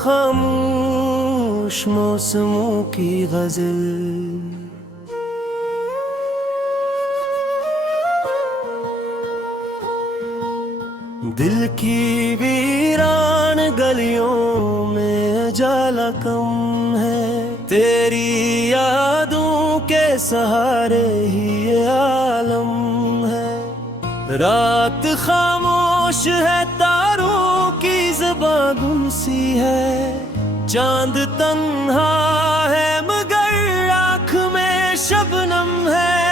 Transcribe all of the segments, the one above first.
खामोश मौसमों की गजल। दिल की वीरान गलियों में जाला कम है, तेरी यादों के सहारे ही ये आलम है। रात खामोश है, तारों की ज़बां गुम सी है, चांद तन्हा है मगर आँख में शबनम है।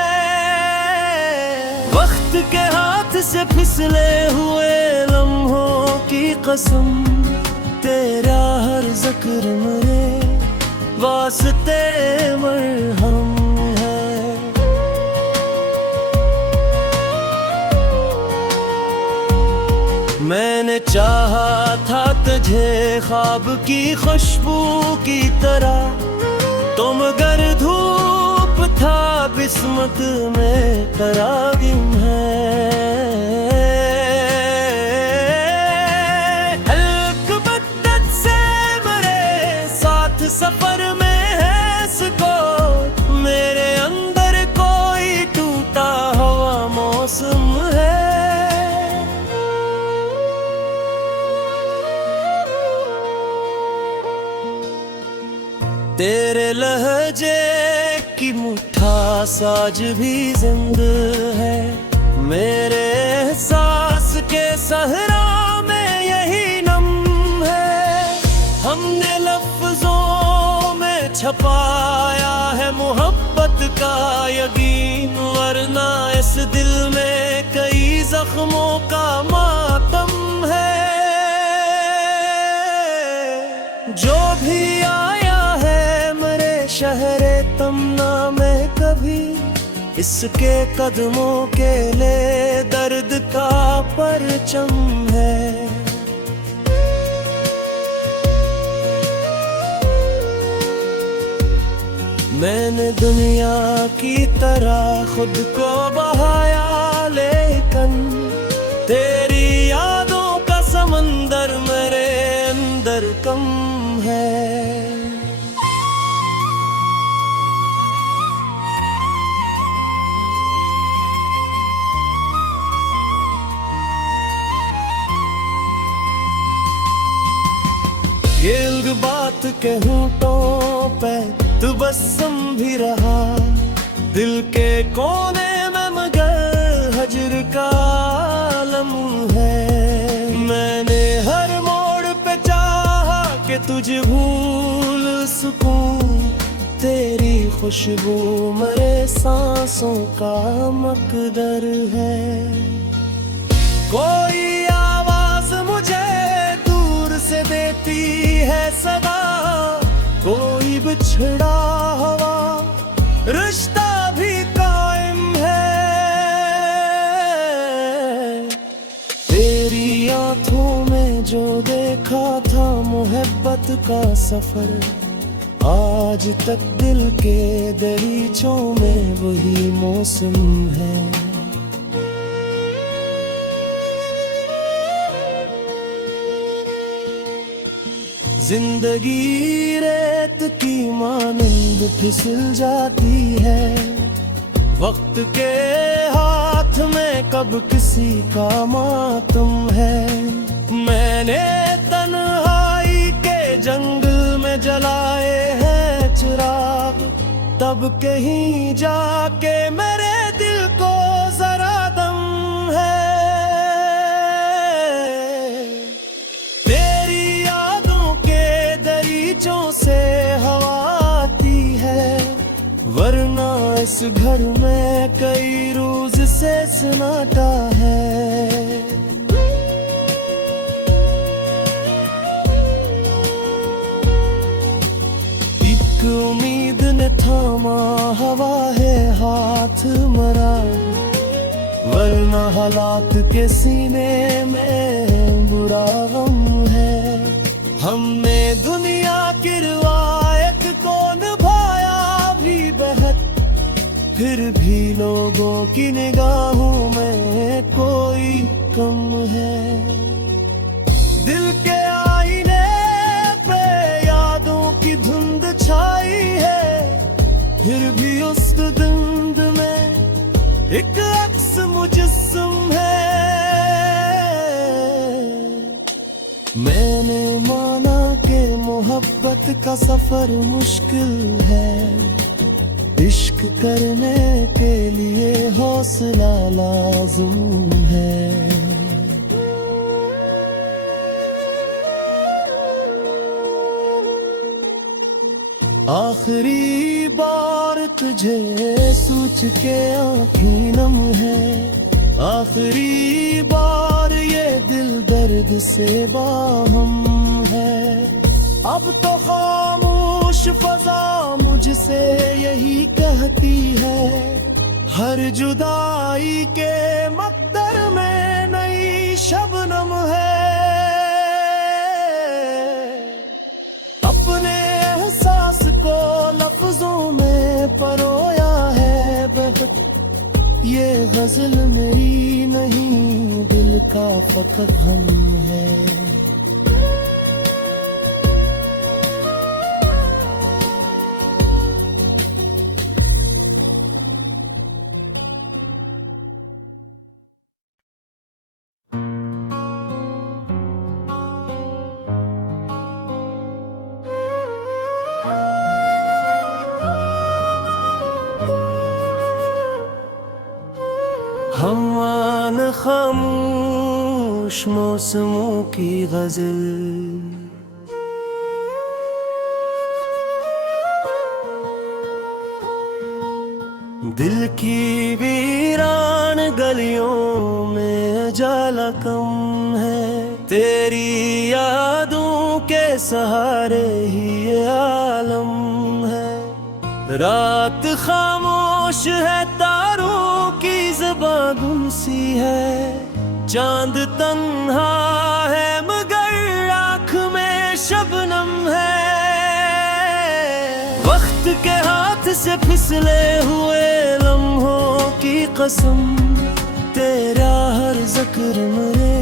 वक्त के हाथ से फिसले हुए लम्हों की कसम, तेरा हर ज़िक्र मेरे वास्ते मरहम है। मैंने चाहा था तुझे ख्वाब की खुशबू की तरह, तो मगर धूप था किस्मत में तरागिम है। हल्क बद्दत से मेरे साथ सफर में है सुकून, मेरे अंदर कोई टूटा हुआ मौसम है। तेरे लहजे की मिठास आज भी जिंदा है, मेरे एहसास के सहरा में यही नम है। हमने लफ्जों में छपाया है मोहब्बत का यकीन, वरना इस दिल में कई जख्मों का मातम है। जो भी आया है मेरे शहरे तमना में कभी, इसके कदमों के लिए दर्द का परचम है। मैंने दुनिया की तरह खुद को बहाया, लेकिन तेरी यादों का समंदर मेरे अंदर कम है। ये इल्ग बात कहूँ तो पे तू बसम भी रहा, दिल के कोने में मगर हजर का आलम है। मैंने हर मोड़ पे चाहा कि तुझे भूल सकूं, तेरी खुशबू मेरे सांसों का मकदर है। कोई आवाज मुझे दूर से देती है सदा, कोई बिछड़ा हुआ रिश्ता भी कायम है। तेरी आंखों में जो देखा था मोहब्बत का सफर, आज तक दिल के दरीचों में वही मौसम है। जिंदगी रेत की मानंद फिसल जाती है, वक्त के हाथ में कब किसी का मातम है। मैंने तन्हाई के जंगल में जलाए हैं चिराग, तब कहीं जाके मेरे दिल को जरा दम है। से हवा आती है, वरना इस घर में कई रोज से सन्नाटा है। एक उम्मीद ने थामा हवा है हाथ मरा, वरना हालात के सीने में बुरा गम है। हमने दुनिया की रिवायत को निभाया भी बेहद, फिर भी लोगों की निगाहों में कोई कम है। दिल के आईने पे मोहब्बत का सफर मुश्किल है, इश्क करने के लिए हौसला लाज़िम है। आखिरी बार तुझे सोच के आँखें नम है, आखिरी बार ये दिल दर्द से बाहम है। अब तो खामोश फजा मुझसे यही कहती है, हर जुदाई के मकदर में नई शबनम है। अपने एहसास को लफ्जों में परोया है बहुत, ये गजल मेरी नहीं दिल का फकत हम है। हवान खामोश मौसमों की गजल, दिल की वीरान गलियों में जाला कम है। तेरी यादों के सहारे ही ये आलम है। रात खामोश है, तारों की ज़बां गुम सी है, चांद तन्हा है मगर आँख में शबनम है। वक्त के हाथ से फिसले हुए लम्हों की कसम, तेरा हर ज़िक्र मेरे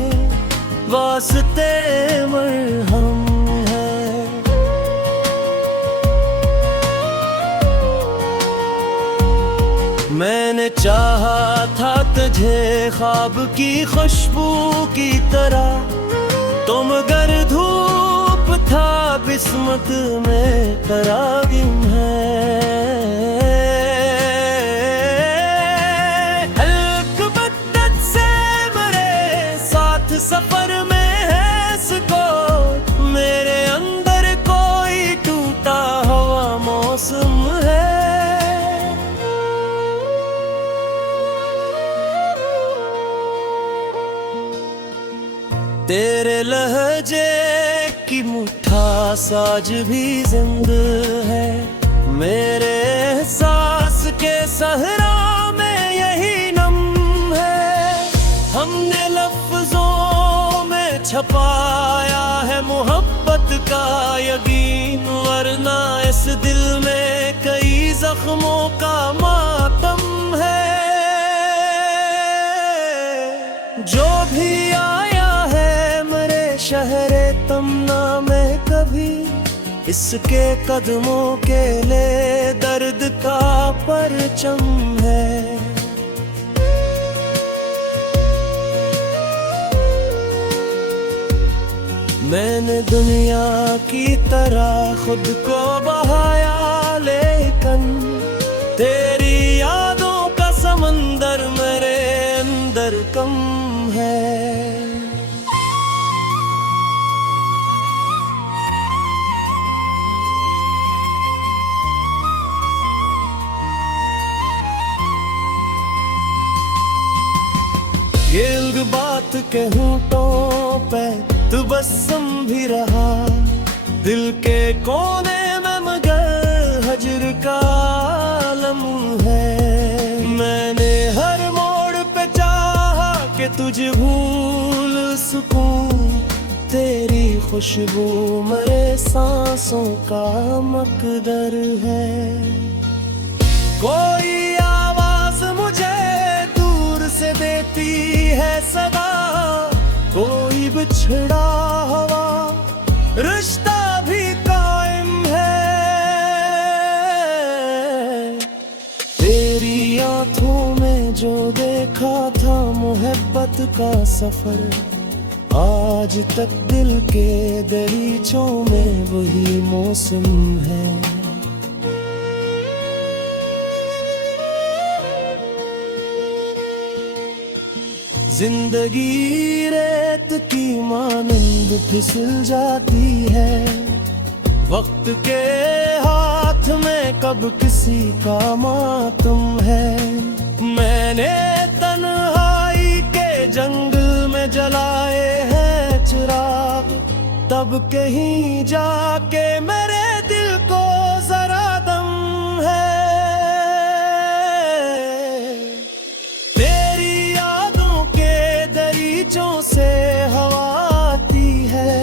वास्ते मरहम है। मैंने चाहा था तुझे ख्वाब की खुशबू की तरह, तो मगर धूप था बिस्मत में तरागिम है। अलकबत्तत से मेरे साथ सफर में है सुकून, मेरे अंदर कोई टूटा हुआ मौसम है। तेरे लहजे की मिठास आज भी जिंदा है, मेरे एहसास के सहरा में यही नम है। हमने लफ्जों में छपाया है मोहब्बत का यकीन, वरना इस दिल में कई जख्मों का मातम है। जो भी आया है मेरे शहरे तमना में कभी, इसके कदमों के लिए दर्द का परचम है। मैंने दुनिया की तरह खुद को बहाया, लेकिन तेरी यादों का समंदर मेरे अंदर कम है। ये बात कहूँ तो पे तू बसम भी रहा, दिल के कोने में मगर हजर का आलम है। मैंने हर मोड़ पे चाहा कि तुझे भूल सकूं, तेरी खुशबू मेरे सांसों का मकदर है। कोई आवाज मुझे दूर से देती है सदा, कोई बिछड़ा हुआ रिश्ता भी कायम है। तेरी आंखों में जो देखा था मोहब्बत का सफर, आज तक दिल के दरीचों में वही मौसम है। जिंदगी रेत की मानंद फिसल जाती है, वक्त के हाथ में कब किसी का मातम है। मैंने तन्हाई के जंगल में जलाए हैं चिराग, तब कहीं जाके मेरे दिल को जरा दम है। तेरी यादों के दरीचों से हवा आती है,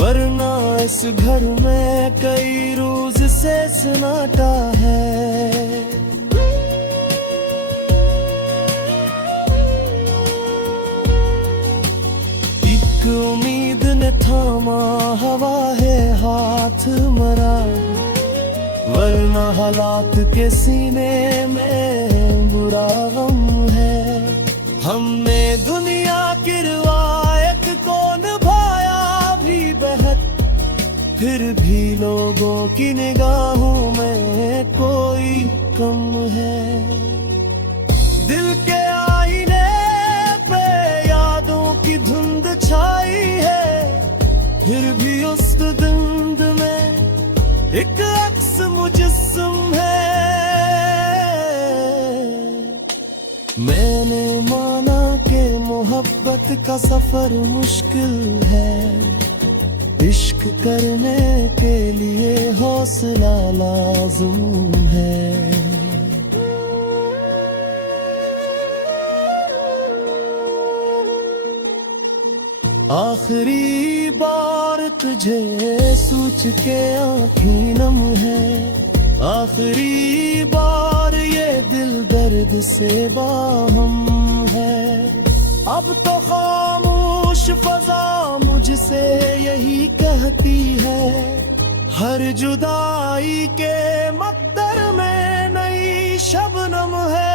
वरना इस घर में कई रोज से सन्नाटा है। एक उम्मीद ने थामा हवा है हाथ मरा, वरना हालात के सीने में बुरा गम है। हमने दुनिया की रिवायत को निभाया भी बेहद, फिर भी लोगों की निगाहों में कोई कम है। दिल के आईने पे यादों की धुंध छाई है, फिर भी उस धुंध में एक अक्स मुजस्सम है। मैंने माना कि मोहब्बत का सफर मुश्किल है, इश्क करने के लिए हौसला लाज़िम है। आखिरी बार तुझे सोच के आँखें नम है, आखिरी बार ये दिल दर्द से बाहम है। अब तो खामोश फजा मुझसे यही कहती है, हर जुदाई के मकदर में नई शबनम है।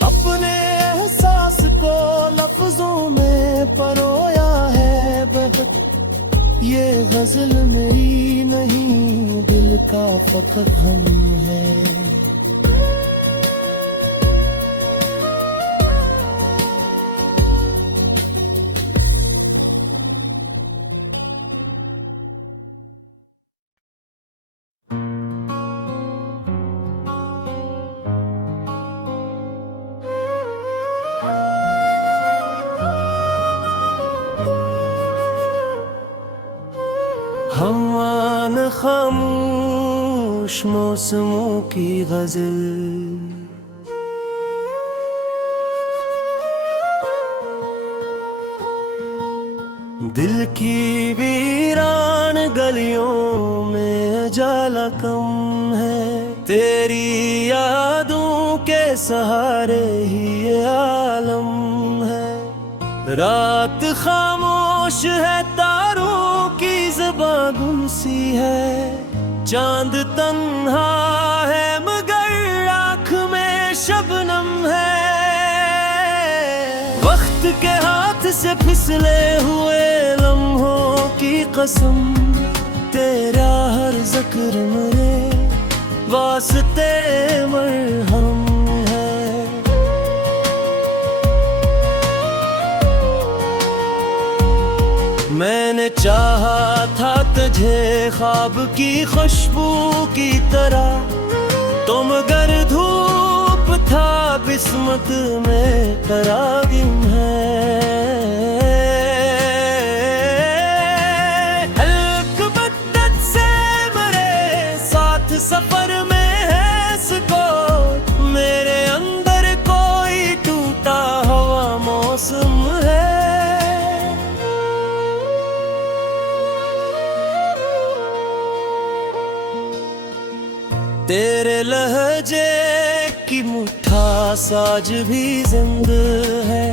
अपने एहसास को लफ्जों में परोया है बहुत, ये गजल मेरी नहीं दिल का फकत हम है। हवान खामोश मौसमों की गजल, दिल की वीरान गलियों में जाला कम है। तेरी यादों के सहारे ही ये आलम है। रात खामोश है, तारों की ज़बान गुम सी है, चांद तन्हा है मगर आँख में शबनम है। वक्त के हाथ से फिसले हुए लम्हों की कसम, तेरा हर ज़िक्र मेरे वास्ते मरहम है। मैंने चाहा था तुझे ख्वाब की खुशबू की तरह, तो मगर धूप था किस्मत में तरागिम है। हल्क बद्दत से मेरे साथ सफर में है सुकून, मेरे अंदर कोई टूटा हुआ मौसम है। तेरे लहजे की मिठास आज भी जिंदा है,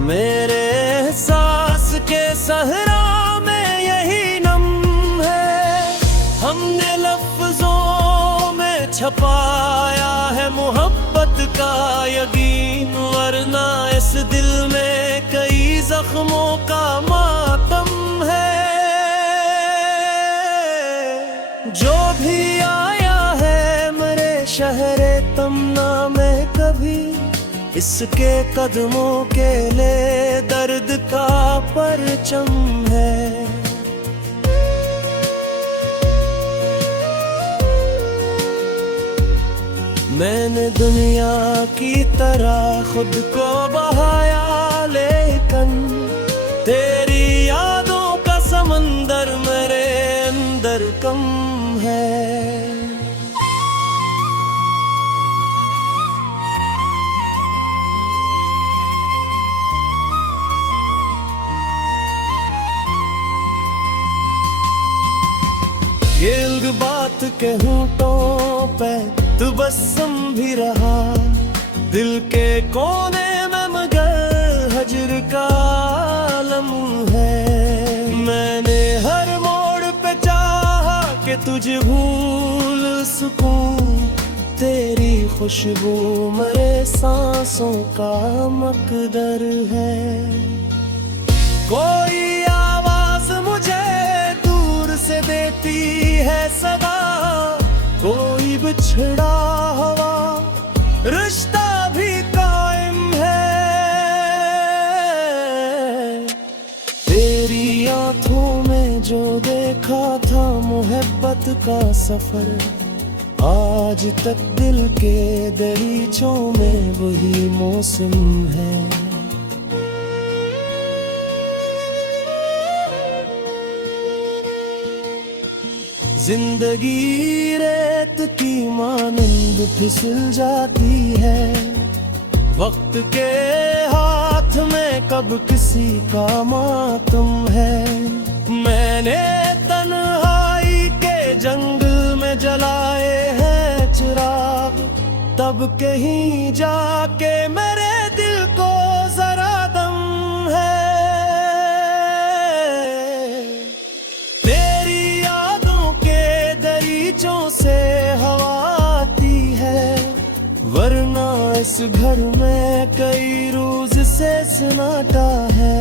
मेरे एहसास के सहरा में यही नम है। हमने लफ्जों छपाया है मोहब्बत का यकीन, वरना इस इस दिल में कई जख्मों का मातम है। जो भी आया है मेरे शहरे तमना में कभी, इसके कदमों के लिए दर्द का परचम है। मैंने दुनिया की तरह खुद को बहाया, लेकिन तेरी यादों का समंदर मेरे अंदर कम है। ये इल्ग बात के होंठों पे तू बसम भी रहा, दिल के कोने में मगर हजर का आलम है। मैंने हर मोड़ पे चाहा कि तुझे भूल सकूं, तेरी खुशबू मेरे सांसों का मकदर है। कोई आवाज मुझे दूर से देती है सदा, कोई बिछड़ा हुआ रिश्ता भी कायम है। तेरी आंखों में जो देखा था मोहब्बत का सफर, आज तक दिल के दरीचों में वही मौसम है। जिंदगी रेत की मानंद फिसल जाती है, वक्त के हाथ में कब किसी का मातम है। मैंने तन्हाई के जंगल में जलाए हैं चिराग, तब कहीं जाके मेरे दिल को जरा दम है। से हवा आती है, वरना इस घर में कई रोज से सन्नाटा है।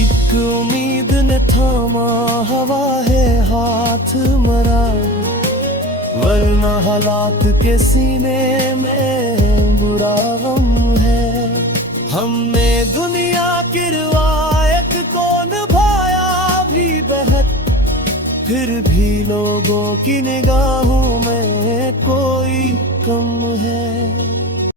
एक उम्मीद ने थामा हवा है हाथ मरा, वरना हालात के सीने में बुरा गम है। हमने दुनिया की रिवायत को निभाया भी बेहद, फिर भी लोगों की निगाहों में कोई कम है।